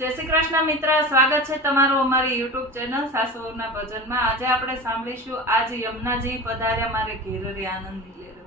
જય શ્રી કૃષ્ણ મિત્ર, સ્વાગત છે તમારું અમારી યુટ્યુબ ચેનલ સાસુના ભજનમાં। આજે આપણે સાંભળીશું આજ યમુનાજી પધાર્યા મારે ઘેર રે આનંદી લેરો।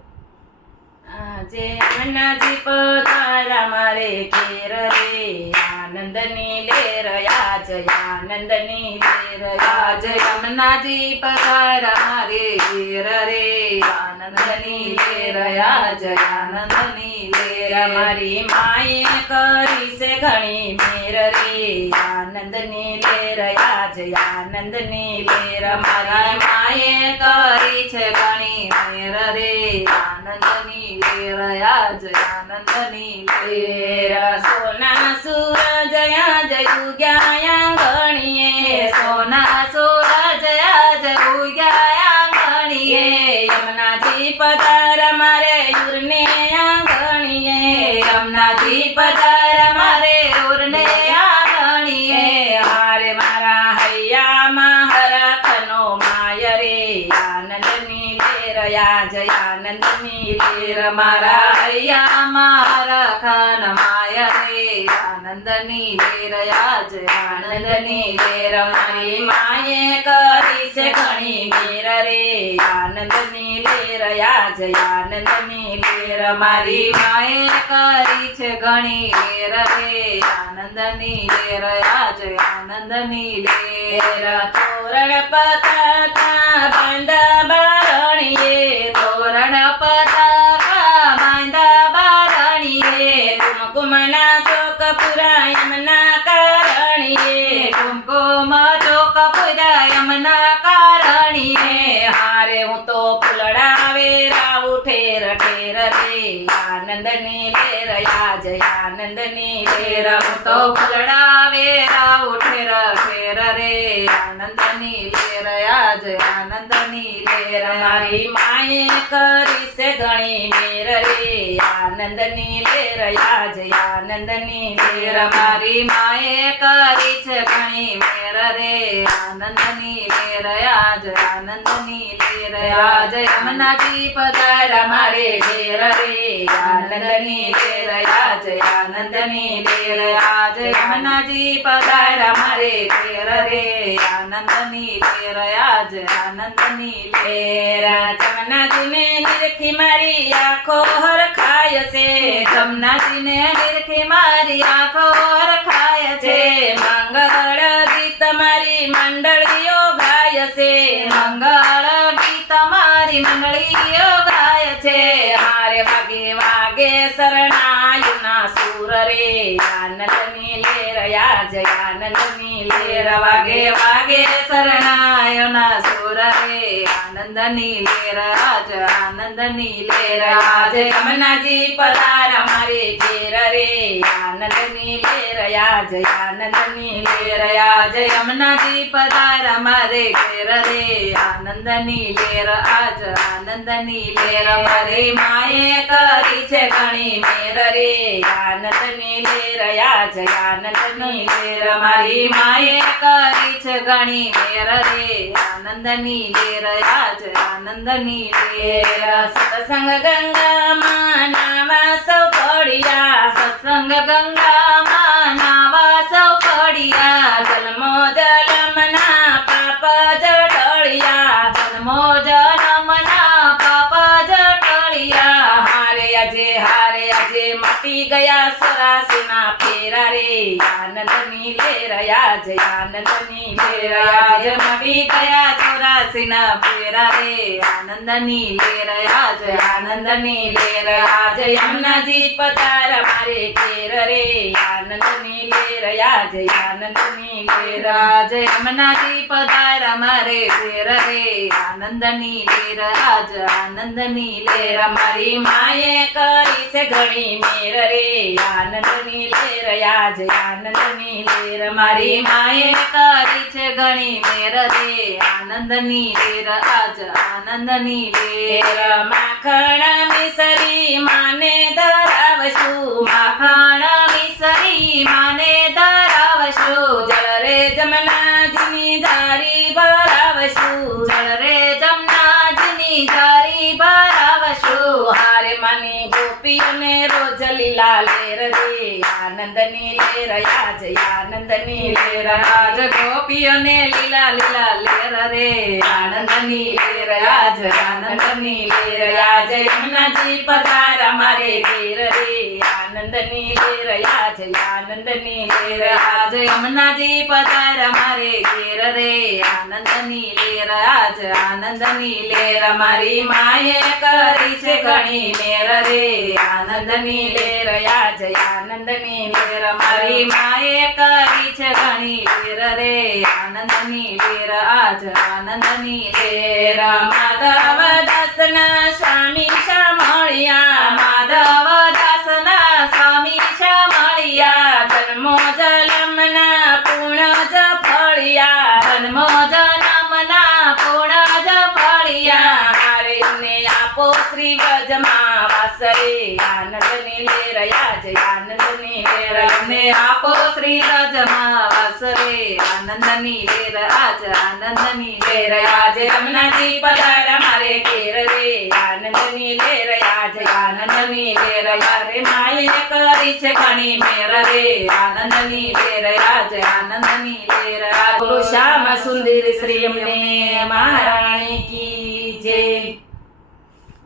આજે યમુનાજી પધાર્યા મારે ઘેર રે આનંદની લેર, આજ આનંદની લેર, આજ યમુનાજી પધાર્યા મારે ઘેર રે આનંદની લેર, આજ આનંદની લેર। મારી માએ કરી છે ઘણી મેર રે આનંદની લેર, આજ આનંદની લેર, મારી માએ કરી છે ઘણી મેર રે આનંદની લેર, આજ આનંદની લેર। સોના સૂરજ આજ ઉગ્યા ગણીએ, સોના સૂરજ આજ ઉગ્યા આંગણીએ, યમુનાજી પધાર મારે યુરને આંગણીએ, યમુનાજી પધાર મારે ઉરને આંગણીએ। હારે મારા હૈયામાં હરખનો માય રે આનંદની લેર, આજ આનંદની લેર, મારા હૈયામાં રખન માય રે આનંદની લેર, આજ આનંદની લેર। મારી માએ કરી છે ઘણી મેર રે આનંદની લેર, આજ આનંદની લેર, મારી માએ કરી છે ઘણી લેર રે આનંદની લેર, આજ આનંદની લેર। તોરણ પતાકા બાંધા બારણીએ, તોરણ પતાકા બાંધા બારણીએ, કુમકુમના ચોક પુરા યમુના કારણીએ, કુમકુમ ચોક પૂજા યમુના કારણીએ। હારે હું તો ફૂલડા વેરાવું ઠેર ઠેર રે આનંદની લેર, આજ આનંદની લેર, હું તો ફૂલડા વેરાવું ઠેર ઠેર રે આનંદની લેર, આજ આનંદની લેર। મારી માએ કરી છે ઘણી મેર રે આનંદની લેર, આજ આનંદની લેર, મારી માએ કરી છે ઘણી મેર રે આનંદની લેર, આજ આનંદની લેર। આજ યમુનાજી પધાર્યા મારે ઘેર રે આનંદની લેર, આજ આનંદની લેર। આજ યમુનાજી પધાર્યા મારે ઘેર રે આનંદની લેર, આજ આનંદની લેર। જમનાજીને નિરખી મારી આંખો હરખાય છે, જમનાજીને નિરખી મારી આંખો હરખાય છે, મંગળ ગીત મારી મંડળીઓ ગાય છે, મંગળ ગીત મારી મંડળીઓ ગાય છે। હારે વાગે વાગે શરણાયુના સૂર રે આનંદની લેર, આજ આનંદની લેર, વાગે વાગે શરણાયોના સુર રે આનંદની લેર, આજ આનંદની લેર। આજ યમુનાજી પધાર્યા મારે ઘેર રે આનંદની લેર, આજ આનંદની લેર, આજ યમુનાજી પધાર્યા મારે ઘેર રે આનંદની લેર, આજ આનંદની લેર। મારી માએ કરી છે ઘણી મેર રે આનંદની લેર, આજ આનંદની લેર, મારી માએ કરી છે ઘણી મેર રે આનંદની લેર, આજ આનંદની લેર। સત્સંગ ગંગામાં નાવા સૌ પડ્યા, સત્સંગ ગંગામાં નાવા સૌ પડ્યા, જન્મો જલમના પાપ જટળિયા, જન્મો જન્મના પાપ જટળિયા। હારે આજે મટી ગયા 84ના ફેરા રે આનંદની લેર, આજ આનંદની લેર, આજ મટી ગયા 84ના ફેરા રે આનંદની લેર, આજ આનંદની લેર। આજ યમુનાજી પધાર મારે ઘેર રે આનંદની લેર, આજ આનંદની લેર, આજ યમુનાજી પધાર્યા મારે ઘેર રે આનંદની લેર, આજ આનંદની લેર। મારી માએ કરી છે ઘણી મેર રે આનંદની લેર, આજ આનંદની લેર, મારી માએ કરી છે ઘણી મેર રે આનંદની લેર, આજ આનંદની લેર। માખણ મિસરી માને ધરાવશું, માખણ મિસરી માને ધરાવશું, જળ રે જમનાજીની ધારી ભરાવશું, જળ રે જમનાજીની ધારી ભરાવશું। હારે માની ગોપીઓને રોજ લીલા લીલા લેર રે આનંદની લેર આજ આનંદની લેર આજ ગોપીઓને લીલા લીલા લેર રે આનંદની લેર આજ આનંદની લેર આજ યમુનાજી પધારા મારે ઘેર રે આનંદની લેર આજ આનંદની લેર આજ યમુનાજી પધારા મારે ઘેર રે આનંદની લેર આજ આનંદની લેર મારી માએ કરી છે ઘણી મેર રે આનંદની લેર આજ આનંદની લેર મારી માએ કરી છે ઘણી લેર રે આનંદની લેર આજ આનંદની લેર માધવ દાસના સ્વામી શામળિયા માધવ દાસના સ્વામી શામળિયા જન્મો જલમના પૂર્ણ જ ફળિયા જન્મો જન્મના પૂર્ણ જ ફળિયા હારે ને આપો શ્રી વ્રજમાં વાસ રે આનંદની લેર આજ આનંદની લેર ને આપો શ્રી રજમાં વાસ રે આનંદની લેર આજ આનંદની લેર આજ યમુનાજી પધારા મારે ઘેર રે આનંદની લેર આજ આનંદની લેર યારે માએ કરી છે ઘણી મેર રે આનંદની લેર આજ આનંદની લેર આજ બોલો શ્યામ સુંદર શ્રી અમને મહારાણી કી જય.